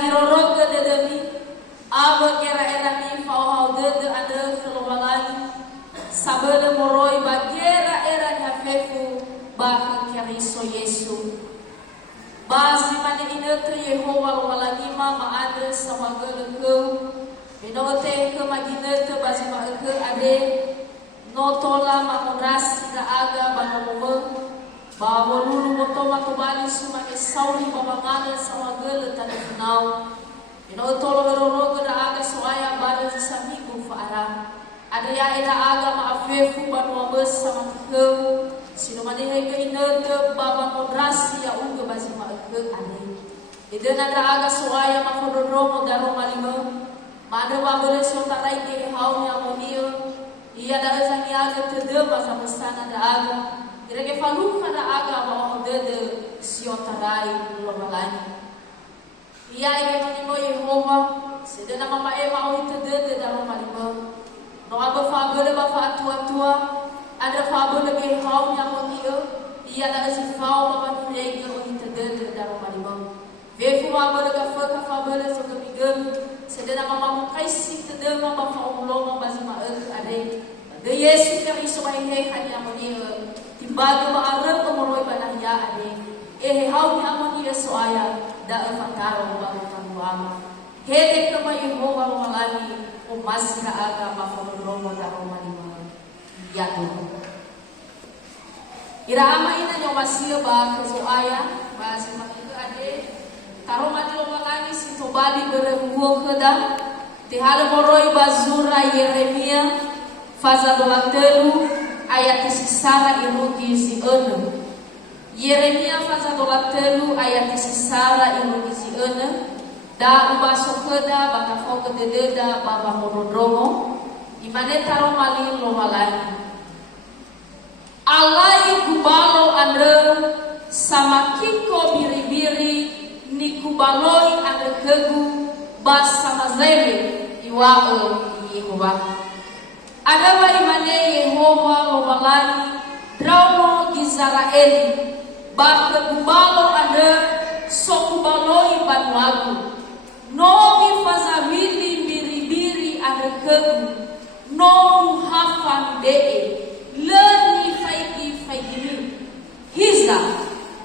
giroroga dedemi aba kera erani fauhau dede ada kelomalani sabana moroi bagera erani hafefu baka keriso Yesu basi mane inete Yehova walagi ma ada sama gelekeu benote ke maginete basi ma ke ade notola mamonasi da aga banomo bawa lulu motoma tobali sumake sauri babangale sama gele tadi nau ino tolo roro da aga soaya bale samigu faara ada ya ida aga maafefu banu abes sama ke sino mane hege inete baba modrasi ya uga basi ma ke ade ide nada aga soaya mafodoro daro malima made babele so tarai ke haunya monio iya da zangi aga tede masa mesana da aga Ireke falu kada aga ma dede siotarai lomalani. Iya ige manimo Yehova sedena mama ema o dede da lomalimo. No aba fabele ba fa tua ada fabele ke hau nya monio iya da sifau mama nurege o dede da lomalimo. Vefu mama da ka fabele so ke bigel sedena mama mo kaisi dede mama fa umlo mama bazima ade. De Yesu ka iso mai he hanya monio. Timbaga maarang umuroi banahya ade hau ni amon iya soaya da fakaro baru tamuama hede kama Yehova malani umas ka aga mafodromo da romanima yado ira ama ina nyo masio ba soaya basi makitu ade taroma di malani sitobali berembuo keda tihale moroi bazura Yeremia faza dolatelu ayat sisara irugi si ene Yeremia fasa dolatelu ayat sisara irugi si ene da ubaso keda baka foke dededa baba morodromo imane taro mali lo malani alai kubalo andre sama kiko biri-biri ni kubaloi andre kegu bas sama zebe iwae Yehova ada imane Yehova lomalani draumo Gizraeli baka kubalo ada sokubaloi banuagu nogi fazavili biri-biri ada kegu no hafan dee leni faigi hiza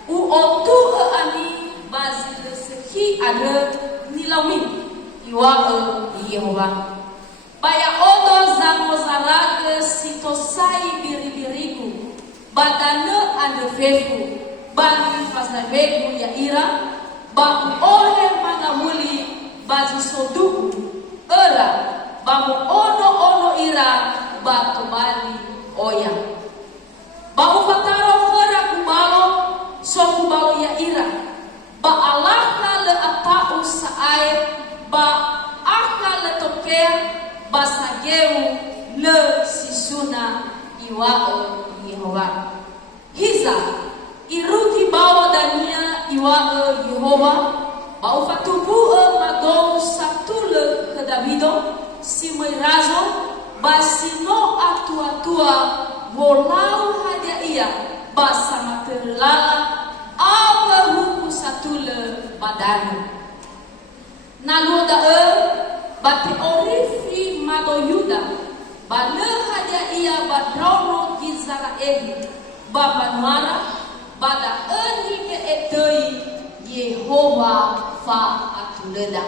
uotu ani bazi seki ada nilawin iwa Yehova Baya odo zamozaraga sitosai biri-birigu badane ande fefu bagi fasavegu ya ira ba ole mangamuli bazi sodugu era ba ono ira ba tubali oya ba ufataro fera kubalo so kubalo ya ira ba alahna le atau sae ba akal le tokea basageu le sisuna iwao Yehova hiza iruki bawa dania iwao Yehova bau fatubu magou satule ke Davido si meirazo basino atua volau hadia ia basa materlala awa huku satule badani naluda bati orifi mago Yuda bale haja ia badrono Gizraeli babanuara bada eni ke etoi Yehova fa atuleda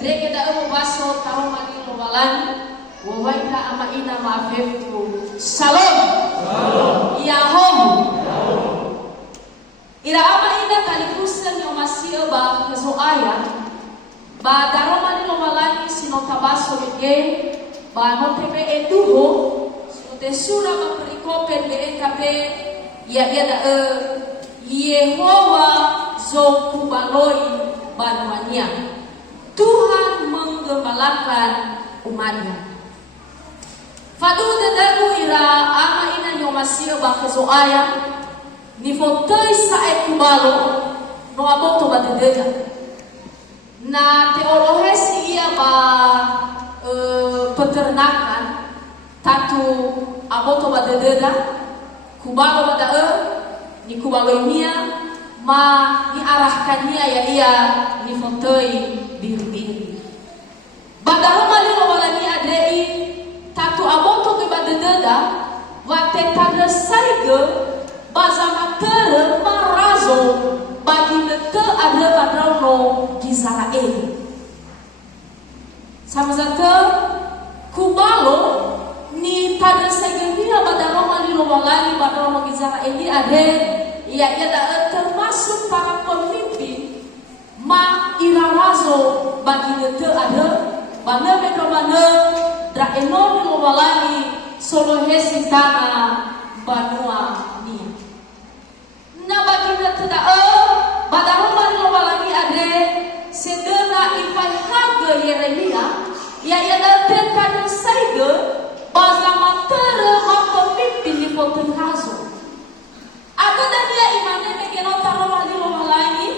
reke da baso taromani lobalani wawaita ama ina maafefu shalom Yahom ira ama ina kalikusen yo masio ba kesoaya ba daroma ni lomalani sinotabaso lege ba notebe eduho sote sura ba perikope le ekape ya da Yehova zo kubaloi banuania Tuhan menggembalakan umatnya fadu dedagu ira ama ina nyomasio ba kesoaya ni fotoi sae kubalo no aboto ba dedega na teologesi ia ba peternakan tatu aboto badededa kubalo bada ni kubalo mia ma diarahkannya ya ia ni fotoi diri. Badaro mali walani adei tatu aboto ke badededa wate tadra saiga bazama tere marazo bagi nete ada badrano Israel. Sama zata kubalo ni tadra saiga dia badaro mali walani badrano Israel ade ia da termasuk para pemimpin ma irarazo bagi nete ada bana medomana dra enorme walani solo hesitana banua nia na bagi nete da badaro mali walani ade sedena ifai haga Yeremia ia da terkadang saiga bazama tere ma pemimpin di foto razo. Aku dan dia imannya megeno taro wali lagi.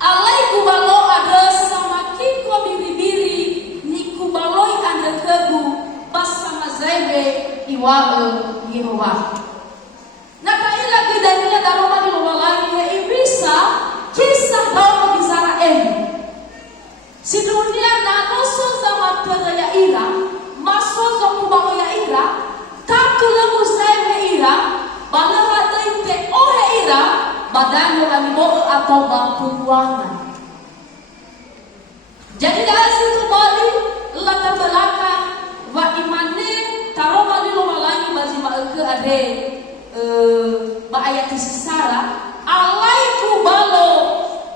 Alai kubalo ada sama kiko biri-biri ni kubaloi anda kebu pas sama zaibe iwae Yehova. Nah kai lagi dan dia taro wali lagi ya ibisa kisah dalam Israel. Si dunia nanoso sama tere ya ira, maso sama kubalo ya ira, tatu lemu zaibe ira. Bala hadai te ohe ira badanyo kami mo atau bangkuangan. Jadi dari situ bali latar belakang wa imane taro bali lo malangi bazi ma ke ade ba ayat sisara alai ku balo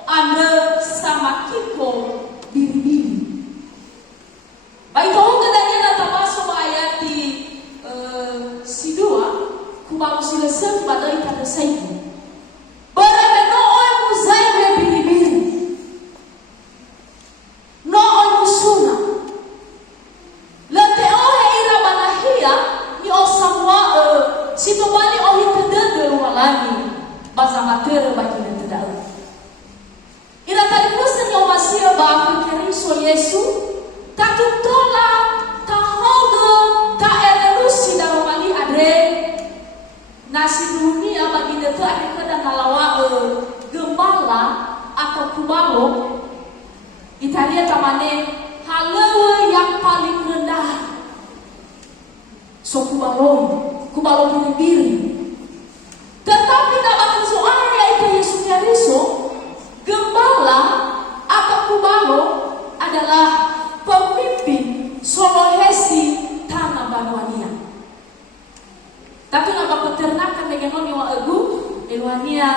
ande sama kiko biri-biri. Baik tahu kedanya latar masuk ayat di si dua kubalo sila sa badai kada saibu barada no oy muzaibe biri-biri no oy musuna late ohe ira banahia ni osamwa sito bali ohi tedede walani bazamatera bagi tedau ira tali kusen yo masio ba fikiriso Yesu tatutola tahoga ta ererusi daromali ade nasi dunia bagi itu ada kadang ngalawa gembala atau kubalo Italia tamane halawa yang paling rendah so kubalo biri-biri tetapi dapat soalnya yaitu Yesus Kristo gembala atau kubalo adalah pemimpin solohesi tanah Banuania. Tapi nama peternakan dengan nyawa egu Eluania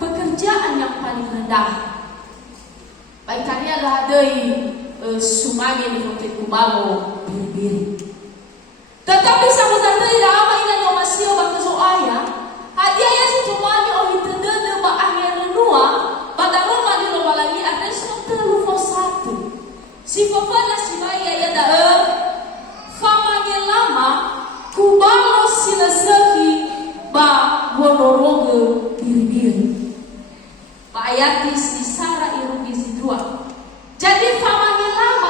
pekerjaan yang paling rendah. Baik karya adalah dari sumanya di Hotel Kubalo biri-biri. Tetapi sama saja ramai ina nyawa sio bangsa soaya. Hadiah yang semuanya ohi tendede ba akhir renua pada Roma di lomba lagi ada terlalu satu. Si fafana si maya ya da famanya lama kubalo sila seki ba wonoroge biri-biri. Ba ayat di sisara irung di sidua. Jadi famanya lama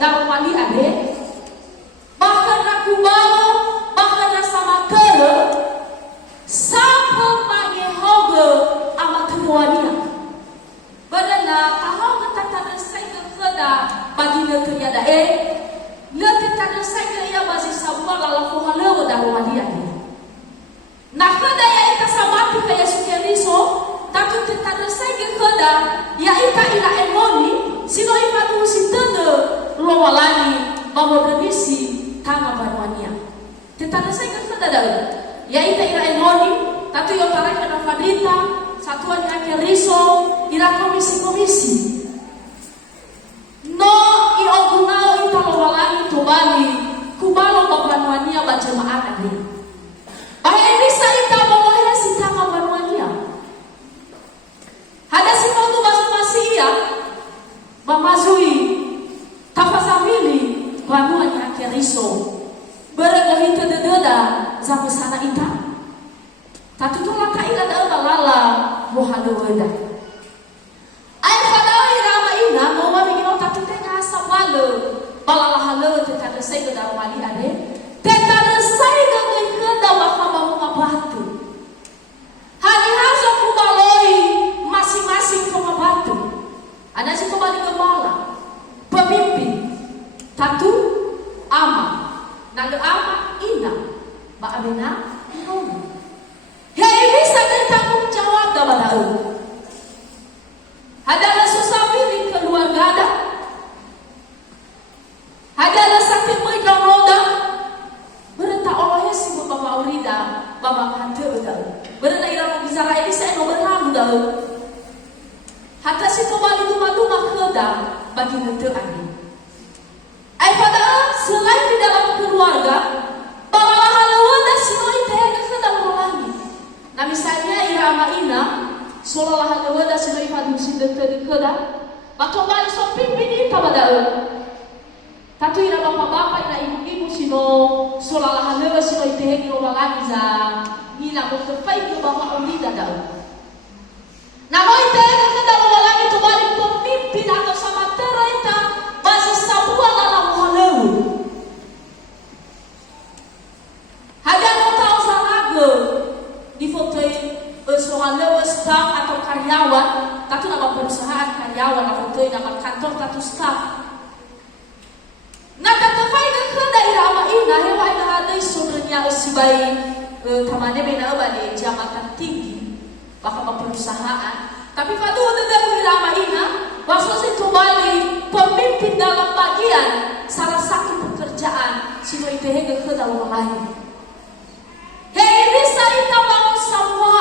daru mali ade. Bahkan na kubalo, bahkan na sama kere sampai mage hoge ama temuania. Badana tahau ketatan sai keda bagi negeri ada Lete kada saja ia basi sabua lala kohalewo daru mali ade. Nah kada ya ita sabati ka Yesus Kristo, tapi kada saja kada ya ita ila enoni sino ifa tu sitende lo walani bamodernisi tanga Banuania. Kada saja kada daru. Ya ita ila enoni tapi yo tarai kana fadita satuan ya Kristo ila komisi-komisi. No iogunao ita lo walani tobali kubalo Banuania bajemaat ade. Bahaya bisa ita bolohe sitama Banuania. Hada sipa tu masih ia mamazui tafasamili Banuania Kristo. Beregohi tededa zamu sana ita. Tatutola kaila da balala mohalo weda. Ai fadai rama ina mo mabigino tatutena sapale balala halo tetada sai ke dalam mali ade. Tetada sai ke kenda mahkamah mabatu. Hari hazo kuba Tatu ama naga ama ina ba abena hauna. Hei bisa bertanggung jawab da badau. Adalah susabili keluarga ada. Adalah sakit mereka roda. Berita Allah si bapa urida bapa hante badau. Berita irang Israel saya no berlalu dau. Hatta si kembali duma-duma keda bagi hente ani. Ai pada selain di dalam keluarga, balalah halawada sinoi teh ke dalam lagi. Nah misalnya irama ina, solalah halawada sinoi fadu sindete keda, bakal balik so pimpin pada Tatu ira bapak-bapak ira ibu-ibu sino solalah halawada sinoi teh ke lagi za, nila mo tepai ke bapak umida dau. Nah moi teh ke dalam lagi tu balik pemimpin atau sama teraita basi sabua dalam halawu. Hanya mau tahu sanaga di foto soalnya staff atau karyawan, tatu nama perusahaan karyawan atau foto nama kantor tatu staff. Nah tatu faida ke daerah apa ina hewa ina ada sebenarnya sebagai tamane bena balik jabatan tinggi bahkan perusahaan. Tapi pada waktu dari daerah ina maksud itu balik pemimpin dalam bagian salah satu pekerjaan sino itu hege ke dalam lain. Hei bisa kita bangun semua.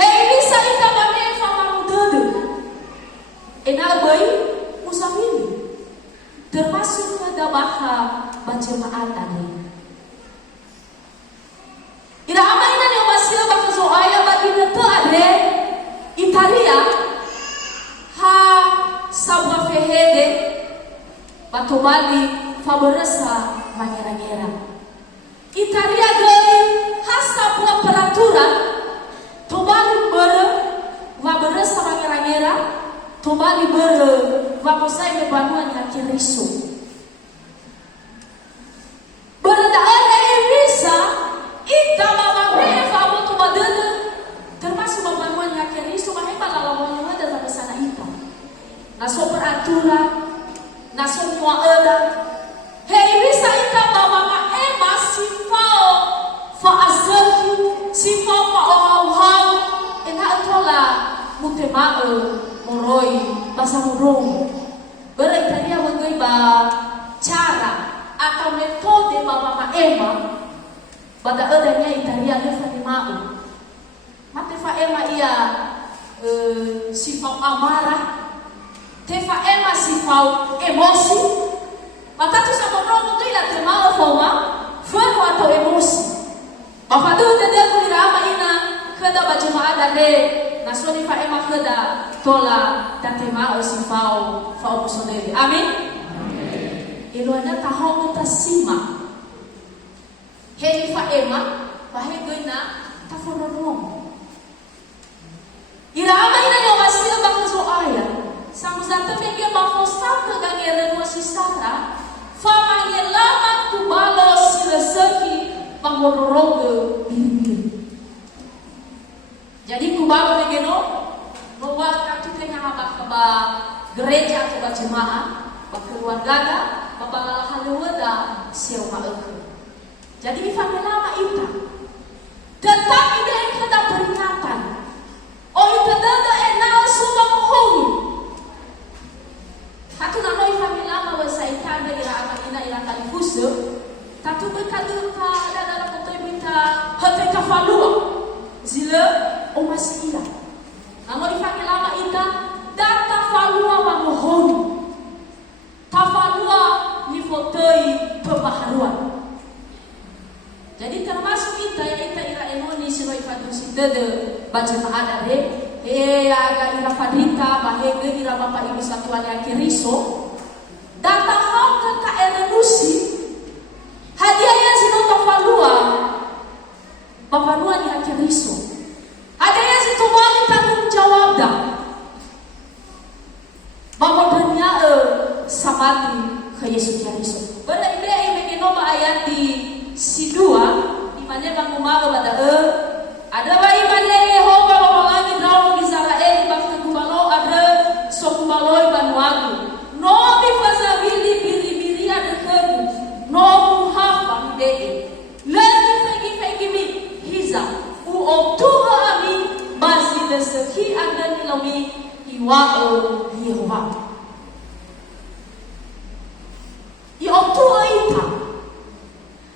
Hei bisa kita bangun famang dede. Enak bayi musafiri termasuk pada baha berjemaat tadi. Ira amaina ni wasil baka so aya bagi nete ade Italia ha sabwa fehede batu bali favoresa manyera-nyera. Italia gay ha sabwa peraturan to bali bere favoresa manyera-nyera to bali bere vaposai me banuan ya kiriso. Berada ada bisa ita mama meva moto badana termasuk pembangunan yang kiriso mahema lalawan ada sampai sana ita. Naso peraturan, naso semua ada. Hei bisa ita mama ema sifao fa azaki sifao fa ohau enak tola mutema moroi bahasa murung. Berita dia wengai ba cara atau metode mama ema pada adanya Italia ada mau. Mate fa ema ia sifat amarah. Tefa ema sifat emosi. Mata tu sama romo tu ila temao foma fano atau emosi. Maka tu dia kulirama ina kada bajemaat dale nasoni fa ema kada tola tatemao sifat fa musoneli. Amin. Ilo ana tahu kita sima. Hei fa ema bahe goina taforonong. Ira ama ina yo wasil baka so aya. Samuzata mege bafosata gangere no sisara. Fa mangelama kubalo sileseki pangororoge bibir. Jadi kubalo mege no wa katu kenya haba gereja atau jemaah keluarga babala halewada siau maeke. Jadi di lama ita tetap ide kada peringatan. Oh ita dada enal suba mohongi. Hatu nano ifami lama wasa ita ada ira ama ina ira kali fuso. Tatu bekadu ka ada dalam foto minta hate kafalua. Zile o masih ira. Namo ifami lama ita data falua wa mohongi. Tafalua ni fotoi pembaharuan. Jadi termasuk kita yang kita ira emoni sino ifadu sidede baca maadare aga ira fadita bahege ira bapak ibu satuan yang kiriso data hau kata erenusi hadiah yang sino tafalua bapanua yang kiriso ada yang situ balik tanggung jawab dah bapak dunia sabati ke Yesus Kristus. Pada ide yang mengenoma ayat di si 2 di mana bang umaga pada ada bayi pada Yehova bapak lagi dalam Israel bahkan kubalo ada sok kubalo banuagu seki ada ni lawi iwa Yehova. Iotu ita.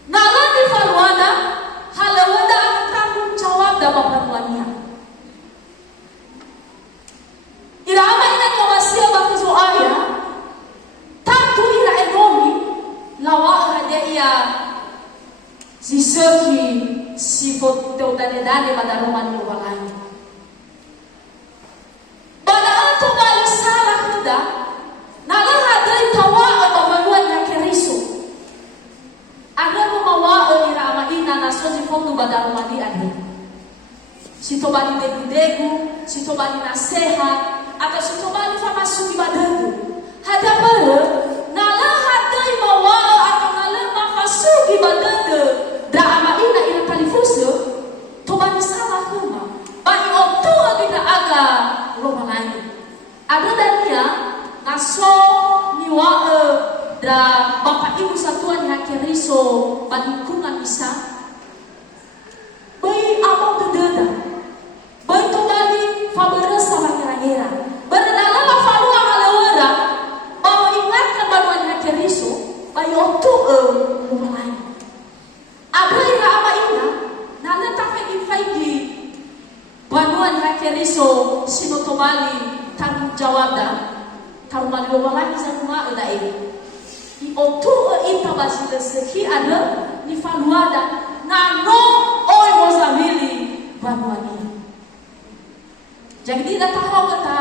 Nalan di faluana halawada ang tanggung jawab da bapanuania. Irama ina ni wasia bakizo aya. Tatu ira enomi lawa hade ia siseki sifot teu dane madaroman ni walai. Bada anto bali salah heda nalan hade tawa babanuan ya keriso. Agar memawa irama ina naso sifotu badaroman di ade. Sito bali degu-degu, sito bali nasehat, atau sito bali famasuki badegu. Hada bara nala hadai mawa atau nala mafasuki badegu. Da ama ina ina talifusu to bali salah kuma. Bali otua kita aga romalani. Ada dania naso niwa da bapak ibu satuan yang keriso balikungan bisa. Bayi abang kededa. Bayi to bali fabere sama kira-kira. Bernalama falua halawara. Bawa ingatkan baruan yang keriso. Bayi otu romalani. Ada ira ama ina nana tafegi banuan hakeriso sino tobali tanggung jawab da tarumali romalani sa kuma ada I otu ita basi seki ada ni faluada nano oi mozamili banuani. Jadi tidak tahu kata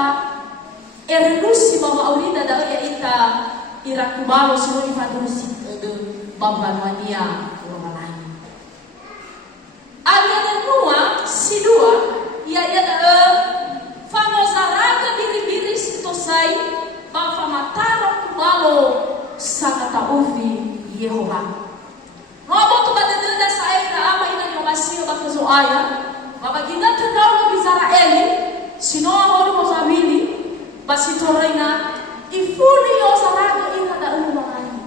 erenusi bawa aurida da ya ita ira kubalo sino ifadusi babanuania romalani. Ada nua si dua ia da famosaraga biri-biri sitosai ba famataro kubalo sakata uvi Yehova. Robo tu badadenda saira ama ina ni masio bakazo aya babagina tandao Israeli sinoa hori mozamili basitoreina ifuli osaraga ina da ulumani.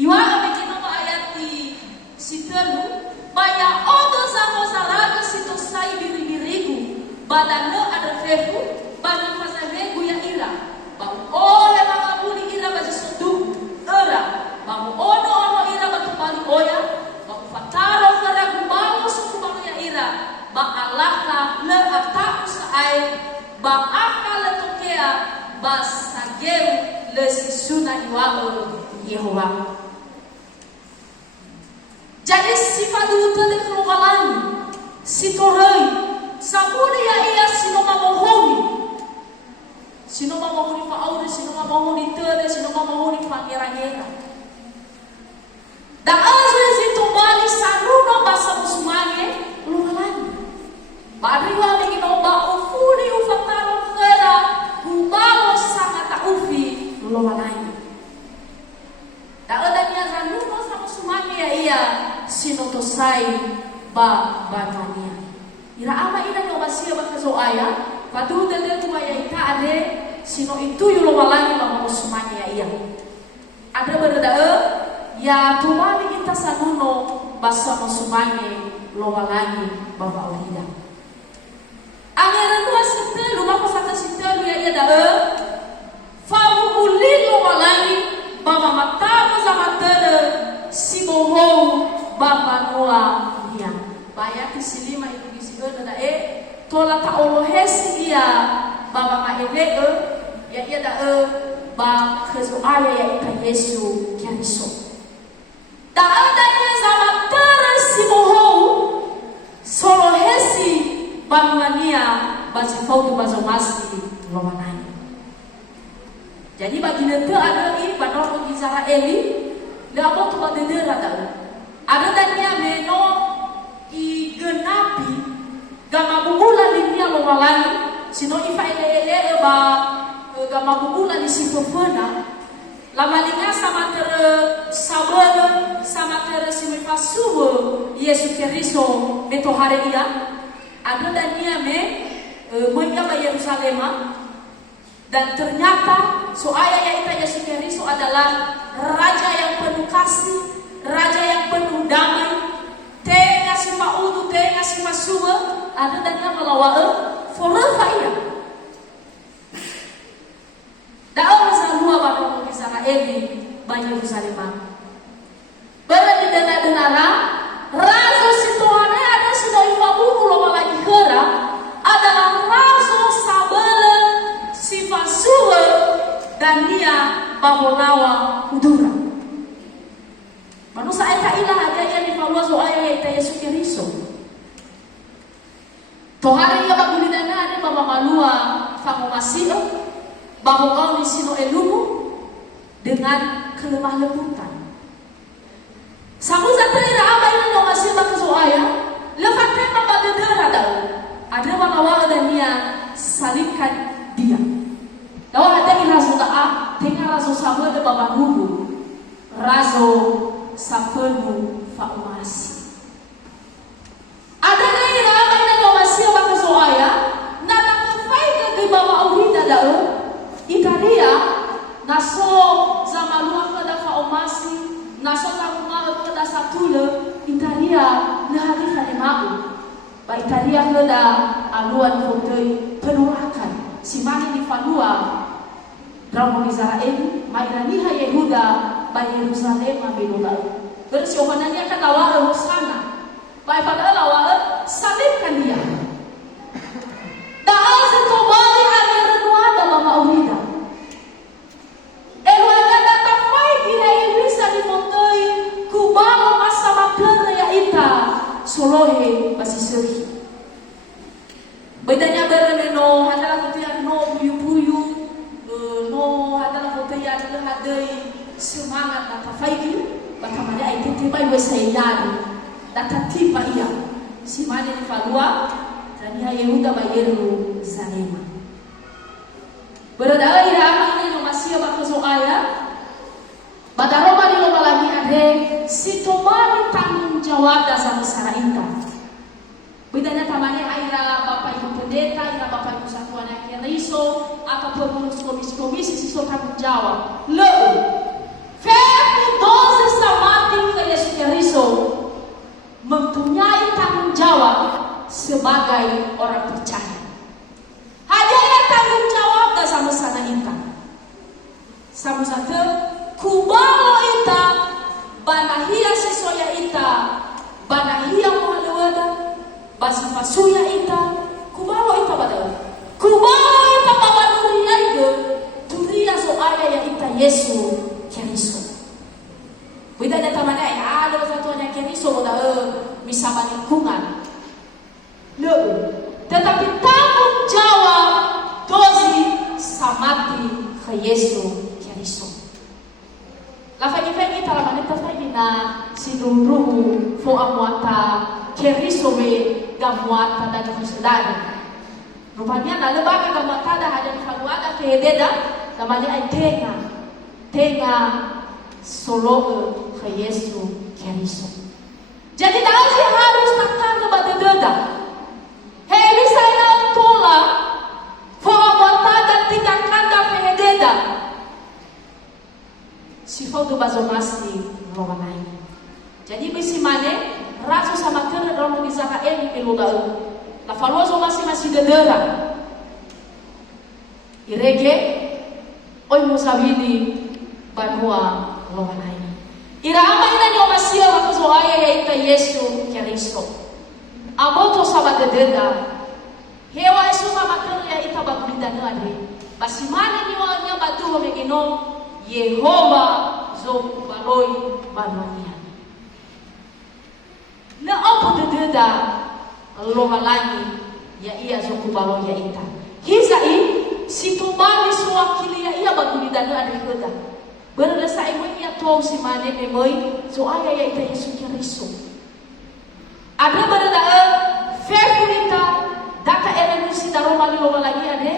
Iwa amekino ayati sitelu baya odo samo zaraga sitosai biri-birigu badano ada fefu bani fasavegu ya ira bau ole mangabuli ira baji sodu era bau ono ira batu bali oya bau fataro faragu bau sukubalu ya ira ba alaka le ataku saai ba akala tokea ba sageu le sisuna iwao Yehova. Jadi sifat itu di keluaran sitorei sabuni ya ia sino mamohoni fa aure sino mamohoni tere sino mamohoni fa kera-kera. Dan azwe zito bali sanuno basa musumane lualani. Bari wa mingino ba ufuni ufataro kera kubalo sangat ufi lualani. Dan adanya zanuno sama musumane ya ia sinotosai ba banwania. Ira ama ina ni obasia bakazo aya patu dede tumaya ita ade sino itu yulo walani ba musumani ya iya. Ada berda ya tumali ita sanuno basa musumani lo walani baba olida. Angera dua sitelu maka sata sitelu ya iya da famu ulilo walani baba matamu sama tere sibohou baba noa dia bayati silima itu bisi da tola ta olohesi ia baba maele ya ia da ba kezo aya ya ika Yesu kianiso da adanya sama tere sibohou solohesi banuania basifautu bazomasi lomanai. Jadi bagi nete ada i bador Israeli labo tu badedera da ada danya meno I genapi gama bubula linia lo malani sino ifa ele ba gama bubula ni sifofena lama linga sama ter sabana sama ter simifa suwo Yesu Kristo beto hari dia ada dania me menyapa Yerusalem dan ternyata soaya ya ita Yesu Kristo adalah raja yang penuh kasih, raja yang penuh damai. Tenga si paudu, tenga si masuwa, ada danya malawa forefaya. Daon sa lua bakal Israel ba Yerusalem. Berada denara razo situane ada sudah ifabuhu lo lagi hera adalah razo sabele sifasue dan dia babolawa udura. Manusia eka ilah ada yang difalua so ayah ita Yesus Kristo. Tohari ya bagulidana ada baba malua famu masih babu kau di sino elumu dengan kelemah lembutan. Samu zatira apa ini no masih baka so ayah lepas tema pada darah dau ada walawa dan dia salibkan dia. Dawa ada irazo daa tengah razo sama de baba nubu razo sapenu faumasi. Ada lagi nama ini no masih baka so ayah nata kufai ke baba urida dau itaria naso zamalua kada faumasi naso tarumah kada satule itaria naharifa emau ba itaria kada aluan fotoi penolakan si mani di falua Ramo Israel mairaniha Yehuda ba Yerusalem abelola bersi ohananya katawa Hosana ba pada lawa salibkan dia daal setobali agar nuada mama urida elwanga data fai gina bisa difotoi kubalo masa makere ya ita solohe basiseri bedanya bereneno hadala kutian no buyu-buyu no hadala kutian lehadei semangat data fai bakamanya ai tiba wesayani data tiba ia si mane ni falua dan ya Yehuda ba Yerusalem berada ira apa ini no masih baka so aya badaroma di lo lagi ade si tomani tanggung jawab dasar Israel. Bedanya tamane aira bapak ibu pendeta, aira bapak ibu satuan yang Kristo, atau pengurus komisi siswa tanggung jawab. Lalu, versi 12 samati ke Yesus Kristo mempunyai tanggung jawab sebagai orang percaya. Hanya yang tanggung jawab dah sama sana ita. Sama satu kubalo ita, banahia sesuai ita, banahia muhalawada. Basi fasuya ita kubalo ita badal kubalo ita babanuria ide turia so aya ya ita Yesu Kristo beda data mana ya ada satunya Kristo boda misaba lingkungan lo tetapi tanggung jawab dozi samati ke Yesu Kristo lafanya ita la maneta na sidumruhu fo amwata Kristo we gamuata dan kesedaan. Rupanya na lebaga gamuata dah ada faluada kehededa namanya ay tenga solo ke Yesu Kristo. Jadi dah si harus takkan kepada deda. Hei saya tola fo amwata dan tinggal kanda kehededa. Sifau do bazomasi romanai. Jadi bisi mane raso sama kena dalam Israel di lugar. La famoso masih dedera. Irege oi musabili banua lohanai. Ira ama ina ni omasia wakazo aya ya ita Yesu Kristo. Amoto sabat dedera. Hewa Yesu sama kena ya ita bakulida ngade. Basimane ni wanya batu wamegino Yehova zo baloi banuania. Na apa dededa loha lagi ya ia zokubalo ya ita. Hizai situmani suwakili ya ia bagulidana ada heda. Berlesa ibu ia tau si mane memoi so aya ya ita Yesus Kristo. Ada berada ferkulita data erenusi daroma loha lagi ade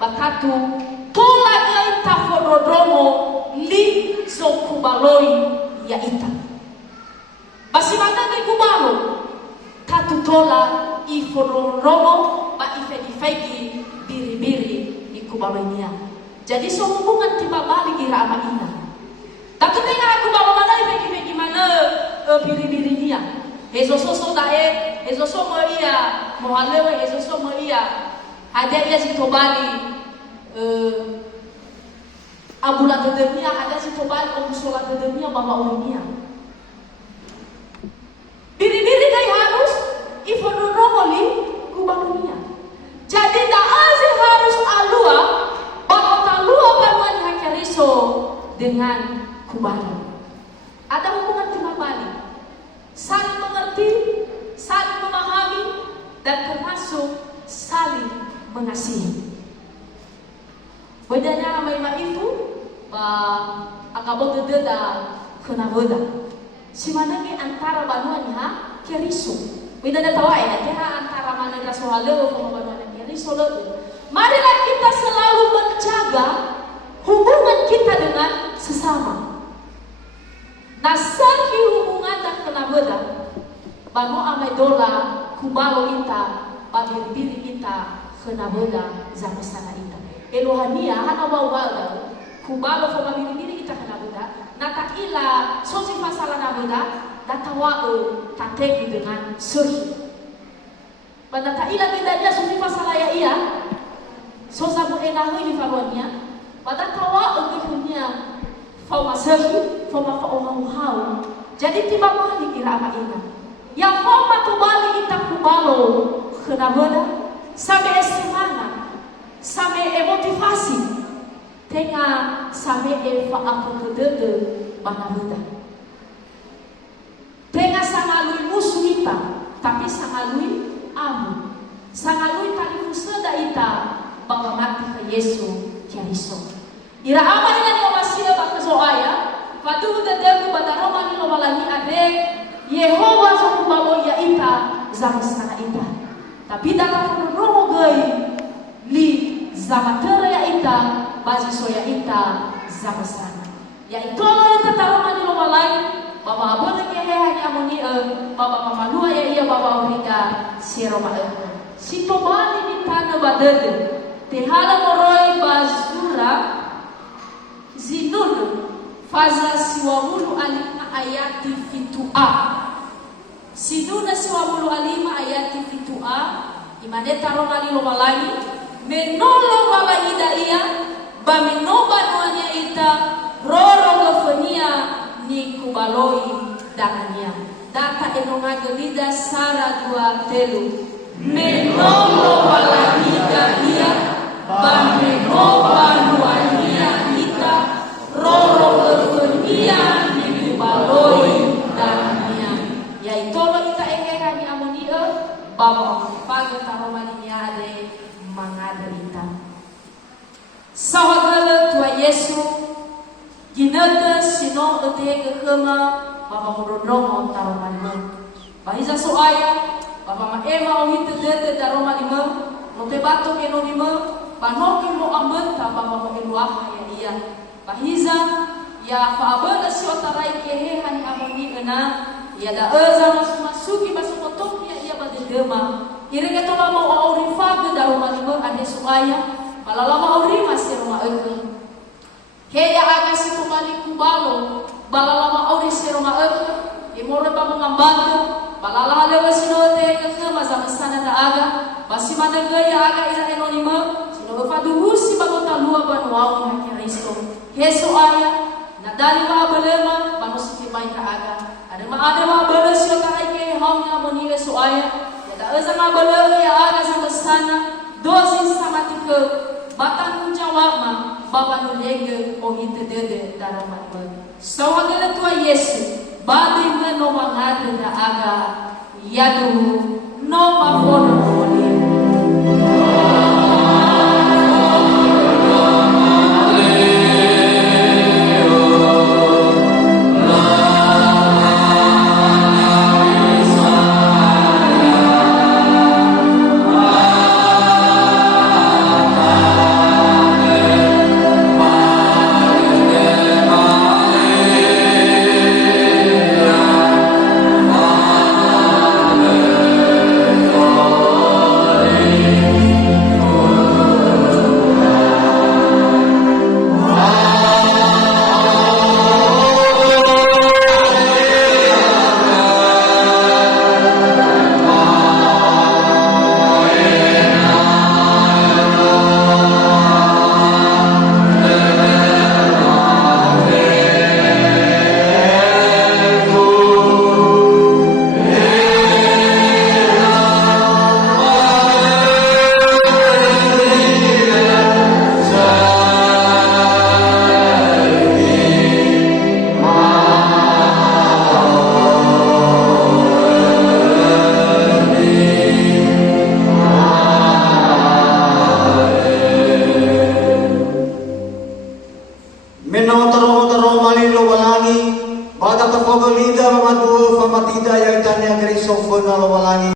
bakatu tola ya ita forodromo li zokubaloi ya ita. Basi mandang kubalo katutola iforomo ba ifedi biri-biri ikubalonya. Jadi so hubungan tiba balik ira amanina. Tapi tengah aku bawa mana ifedi mana biri-birinya. Ezoso dae, ezoso moia, mohalewe ezoso moia. Ada dia si tobali abulan dedemia, ada si tobali sholat dedemia bawa orangnya. Diri-diri day harus ifonuromoli kubanunia. Jadi daazi harus alua bawa talua banuan hakeriso dengan kubanu. Ada hubungan timbal balik, saling mengerti, saling memahami, dan termasuk saling mengasihi. Bedanya sama ima itu, akabot deda kena beda. Si mana ni antara banuan ha keriso. Bedanya tawa ya, dia antara mana kasuhale sama banuan keriso le. Marilah kita selalu menjaga hubungan kita dengan sesama. Nasaki hubungan dan kena beda. Banu amai dola kubalo kita, bagi diri kita kena beda zaman sana kita. Elohania hana wawala kubalo fo bagi diri kita kena beda. Nata ila sosi masalah na beda, datawa tategi dengan sehi. Pada ta ila bedanya sosi masalah ya iya. Sosa bu enahu di fagonya. Pada tawa dunia fau masehi, fau mafau. Jadi tiba mali kira apa ina. Yang fau matubali kita kubalo kena beda sampai estimana, sampai emotivasi. Tengah sampai eva apa kedede bana beda. Tengah sangalui musuh kita, tapi sangalui amu. Sangalui tali musada ita bahwa mati ke Yesus Kiriso. Ira ama dengan yang masih bak soaya, patu dedegu badaroma ni lomalani ade Yehova so kubalo ya ita zaman sana ita. Tapi dalam romo gai li zamatera ya ita bazi soya ita zaman sana. Ya itu lo ita taroma ni lomalai baba abone ke hanya amoni baba mamalua ya iya baba urika si Roma si tobani ni tanah badede tehala moroi bazura zinulu faza siwamulu alima ayati fitua siduna siwamulu alima ayati fitua imane taroma ni lomalai menolo wala idaiya bamenoba noanya ita roro gofenia ni kubaloi dananya data enonga gelida sara dua telu menolo wala idaiya bamenoba noanya ita roro gofenia ni kubaloi dananya ya itolo ita engega ni amonia baba pagi taromaninya ade mangaderita sahagala tua Yesu ginata sino ete kekema baba mododrongo taromanima bahiza soaya baba maema ohite dete taromanima mote bato kenonima banoki mo ambenta baba mo eluah ya iya bahiza ya faabana siotarai kehe hani amoni ena ya da eza masuki basokotok ya iya badegema irenge tola mo aurifa ke taromanima ade soaya balalama auri masih rumah eke Heya aga si kembali kubalo, balalama auri si rumah eke, imore babu ngambantu, balala lewa sinote ke mazam sana da aga, basi madega ya aga ila enonima, sino fadu si babu talua banu wau na Kristo. Yesu aya, nadali ma balema banu siki mai ka aga. Ada ma bala si otarai ke haunya boni Yesu aya, ya da eza ma bala ya aga sampai sana, dosis sama tike batang jawab ma baba nulenge ohite dede daromat ba sawagala tua Yesu badi me no mangade na aga yadu no mafono